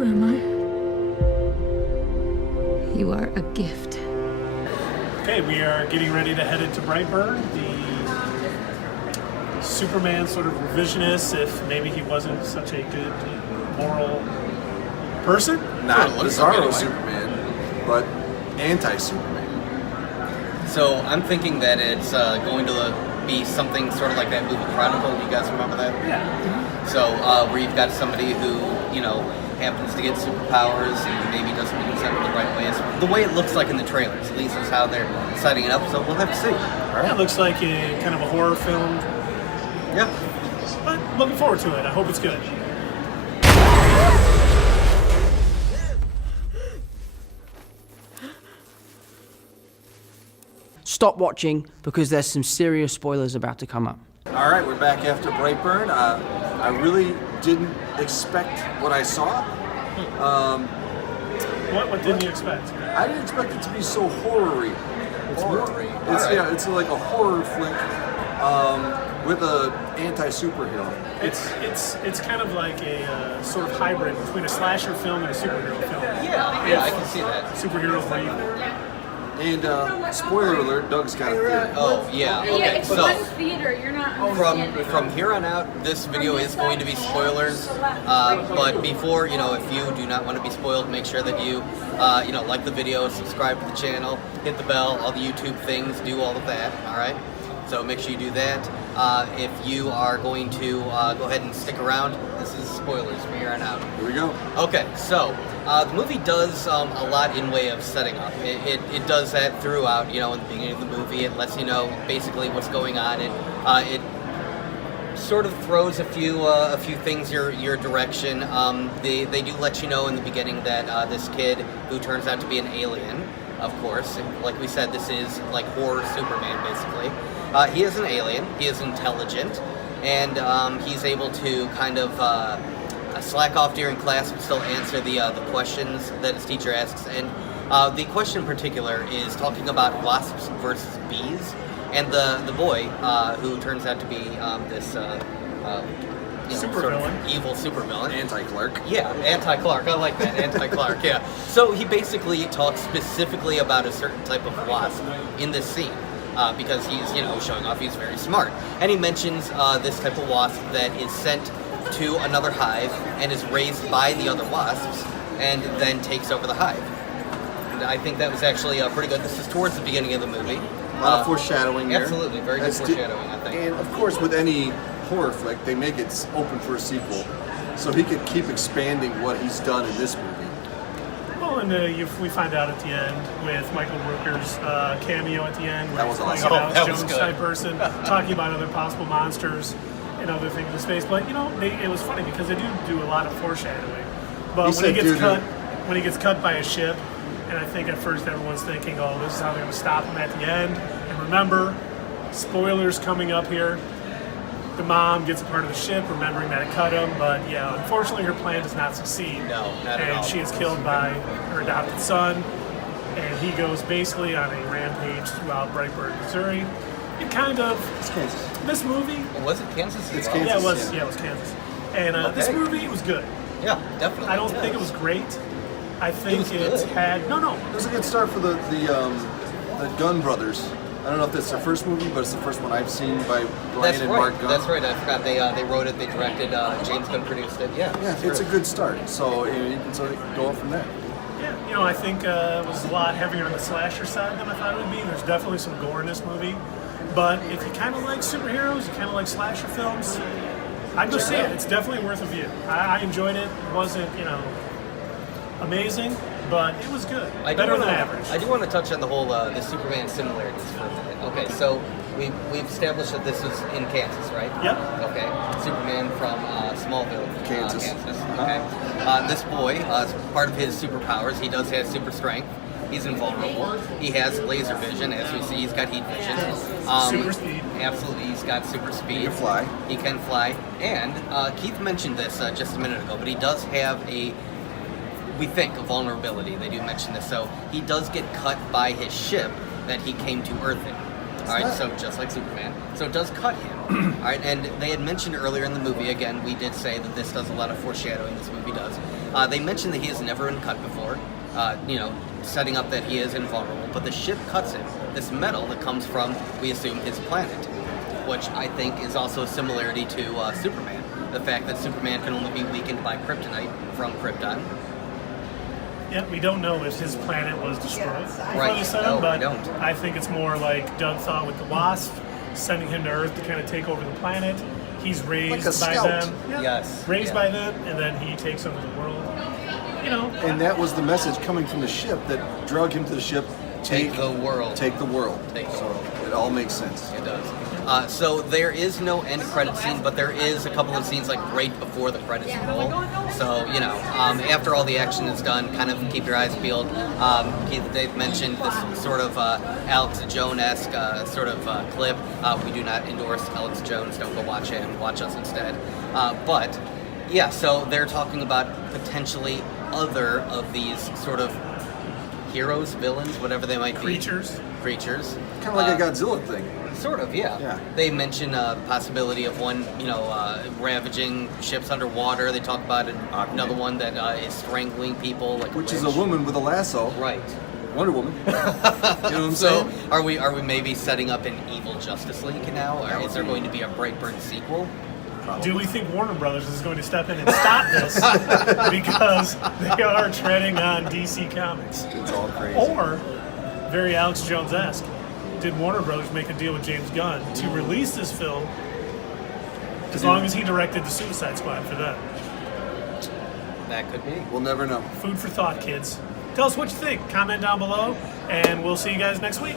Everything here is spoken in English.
Who am I? You are a gift. Okay, we are getting ready to head into Brightburn, the Superman sort of revisionist, if maybe he wasn't such a good moral person. Not Sort of looks Bizarro like it, anyway. Superman, but anti-Superman. So I'm thinking that it's going to be something sort of like that movie Chronicle. You guys remember that? Yeah. So where you've got somebody who, happens to get superpowers and maybe doesn't use them in the right ways. The way it looks like in the trailers, at least is how they're setting it up. So we'll have to see. Yeah, it looks like a kind of a horror film, Yeah. but looking forward to it. I hope it's good. Stop watching because there's some serious spoilers about to come up. All right, we're back after Brightburn. I really didn't expect what I saw. What didn't you expect? I didn't expect it to be so horror-y. It's it's like a horror flick with a anti-superhero. It's kind of like a sort of hybrid between a slasher film and a superhero film. Yeah, I can see that. Superheroes were evil. And spoiler alert, Doug's got a theory. Oh, yeah. Yeah, Okay, it's so one theater. You're not understanding. from here on out, this video is going to be spoilers. But before, if you do not want to be spoiled, make sure that you, like the video, subscribe to the channel, hit the bell, all the YouTube things, do all of that, all right? So make sure you do that. If you are going to go ahead and stick around, this is spoilers from here on out. Here we go. Okay, so the movie does a lot in way of setting up. It does that throughout. In the beginning of the movie, it lets you know basically what's going on. It sort of throws a few things your direction. They do let you know in the beginning that this kid, who turns out to be an alien, of course, and like we said, this is like horror Superman basically. He is an alien. He is intelligent, and he's able to kind of slack off during class but still answer the questions that his teacher asks. And the question in particular is talking about wasps versus bees, and the boy who turns out to be this Supervillain. evil supervillain. Anti-Clark. Yeah, anti-Clark. I like that. Anti-Clark, yeah. So he basically talks specifically about a certain type of wasp in this scene. Because he's, showing off he's very smart. And he mentions this type of wasp that is sent to another hive and is raised by the other wasps and then takes over the hive. And I think that was actually pretty good. This is towards the beginning of the movie. A lot of foreshadowing there. Absolutely, very good foreshadowing, I think. And of course, with any horror flick, they make it open for a sequel. So he could keep expanding what he's done in this movie. Well, and we find out at the end with Michael Rooker's cameo at the end, where That was he's playing awesome. a That was Jones good. type person, talking about other possible monsters and other things in space. But it was funny because they do a lot of foreshadowing. But He when he said, gets when he gets cut by a ship, and I think at first everyone's thinking, "Oh, this is how they're going to stop him at the end." And remember, spoilers coming up here. The mom gets a part of the ship, remembering that it cut him, but yeah, unfortunately her plan does not succeed. No, not at all. And she is killed by her adopted son, and he goes basically on a rampage throughout Brightburn, Missouri. It kind of, It's Kansas. this movie, Was it Kansas? It's City? Kansas. yeah, it was Kansas. And this Okay. movie was good. Yeah, definitely. I don't think it was great. I think was it good. had, no. It was a good start for the Gunn brothers. I don't know if that's their first movie, but it's the first one I've seen by Brian That's and right. Mark Gunn. That's right. I forgot they wrote it, they directed, James Gunn produced it. Yeah. Yeah, it's a good start. So you can sort of go up from there. Yeah, I think it was a lot heavier on the slasher side than I thought it would be. There's definitely some gore in this movie. But if you kind of like superheroes, you kind of like slasher films, I'd go see it. It's definitely worth a view. I enjoyed it. It wasn't, amazing, but it was good. Better than average. I do want to touch on the whole the Superman similarities for a minute. Okay, so we've established that this is in Kansas, right? Yep. Okay. Superman from Smallville, Kansas. Okay. This boy, as part of his superpowers, he does have super strength. He's invulnerable. He has laser vision, as we see. He's got heat vision. Super speed. Absolutely, he's got super speed. He can fly. He can fly. And Keith mentioned this just a minute ago, but he does have we think, a vulnerability. They do mention this. So he does get cut by his ship that he came to Earth in. All right, so just like Superman, so it does cut him. All right, and they had mentioned earlier in the movie. Again, we did say that this does a lot of foreshadowing. This movie does. They mentioned that he has never been cut before. Setting up that he is invulnerable. But the ship cuts him. This metal that comes from, we assume, his planet, which I think is also a similarity to Superman. The fact that Superman can only be weakened by kryptonite from Krypton. Yeah, we don't know if his planet was destroyed before Right. they sent No, him, we but don't. I think it's more like Doug thought with the Wasp, sending him to Earth to kind of take over the planet. He's raised Like a by scout. them. Yeah. Yes. Raised Yeah. by them, and then he takes over the world. You know, And that was the message coming from the ship that drug him to the ship. Take the world. Take the world. Take the So world. it all makes sense. It does. So there is no end credit scene, but there is a couple of scenes like right before the credits roll. So after all the action is done, kind of keep your eyes peeled. They've mentioned this sort of Alex Jones-esque sort of clip. We do not endorse Alex Jones. Don't go watch him. Watch us instead. But yeah, so they're talking about potentially other of these sort of heroes, villains, whatever they might be. Creatures. Kind of like a Godzilla thing. Sort of, yeah. Yeah. They mention the possibility of one, ravaging ships underwater. They talk about another one that is strangling people, like Which a is a witch. woman with a lasso. Right. Wonder Woman. You know what I'm So, saying? are we maybe setting up an evil Justice League now, or is there going to be a Brightburn sequel? do we think Warner Brothers is going to step in and stop this because they are treading on DC Comics? It's all crazy. Or, very Alex Jones-esque, did Warner Brothers make a deal with James Gunn to release this film as long as he directed the Suicide Squad for them? That could be. We'll never know. Food for thought, kids. Tell us what you think. Comment down below, and we'll see you guys next week.